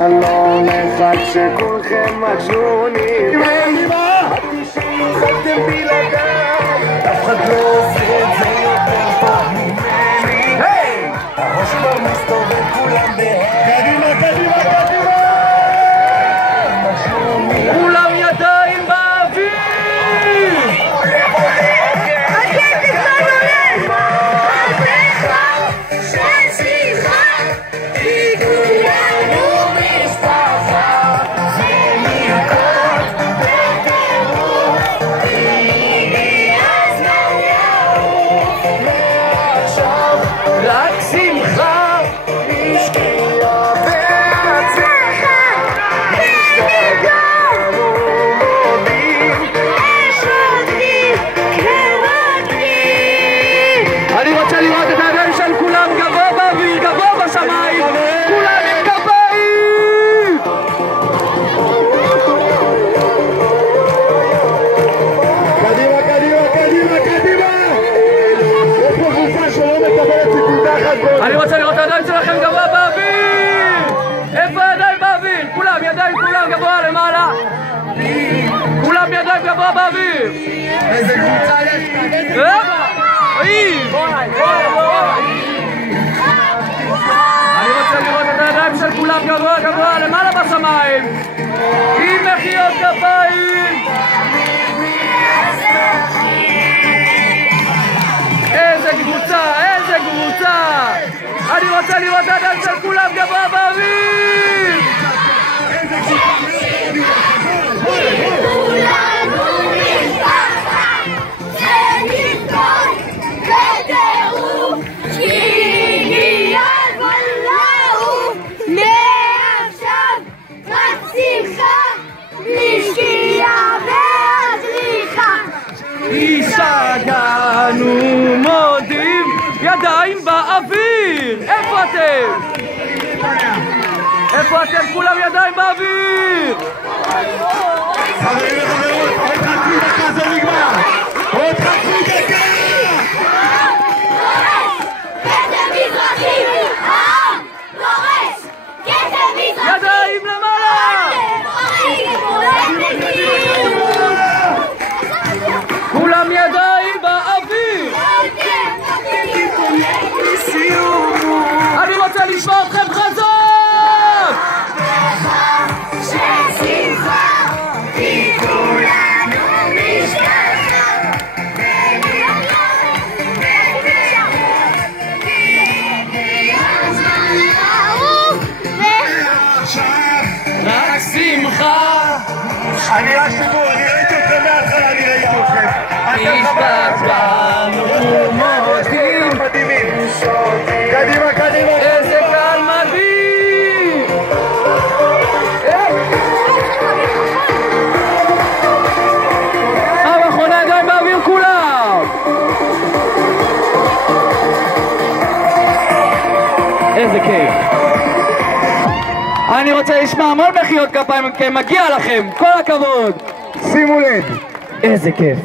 אני לא הולך שכולכם מג'נונים. התחלתם בלעדיי, אף אחד לא עושה את זה יותר טוב ממני. הראש כבר מסתובב כולם קדימה, קדימה, קדימה! כולם ידיים באוויר! אני רוצה לראות את הידיים שלכם גבוה באוויר! איפה הידיים באוויר? כולם, ידיים כולם גבוה למעלה! כולם ידיים גבוה באוויר! איזה קבוצה יש כאן? אני רוצה לראות את הידיים של כולם גבוה גבוה למעלה בשמיים! עם מחיאות כפיים! איזה קבוצה! איזה קבוצה! אני רוצה לראות את הידיים של כולם גבוה באוויר! כולנו משפחה שנפגוש בטירוף שהגיע הזמן לעוף מעכשיו רק שמחה לשקיעה והדריכה השתגענו מודים ידיים באוויר! איפה אתם? איפה אתם? כולם ידיים באוויר! חברים וחברות, עוד חצי דקה זה נגמר! עוד חצי דקה! כתב מזרחי! העם דורש! כתב מזרחי! ידיים למעלה! כולם ידיים באוויר! אני רוצה לשמוע אתכם חזק! רק שמחה! אני רק סיפור, אני ראיתי אתכם מההתחלה, אני ראיתי אתכם. השתגענו מודים מדהימים. קדימה, קדימה. איזה קהל מדהים! המכונה ידיים באוויר כולם! איזה כיף! אני רוצה לשמוע המון מחיאות כפיים, כי מגיע לכם, כל הכבוד! שימו לב. איזה כיף!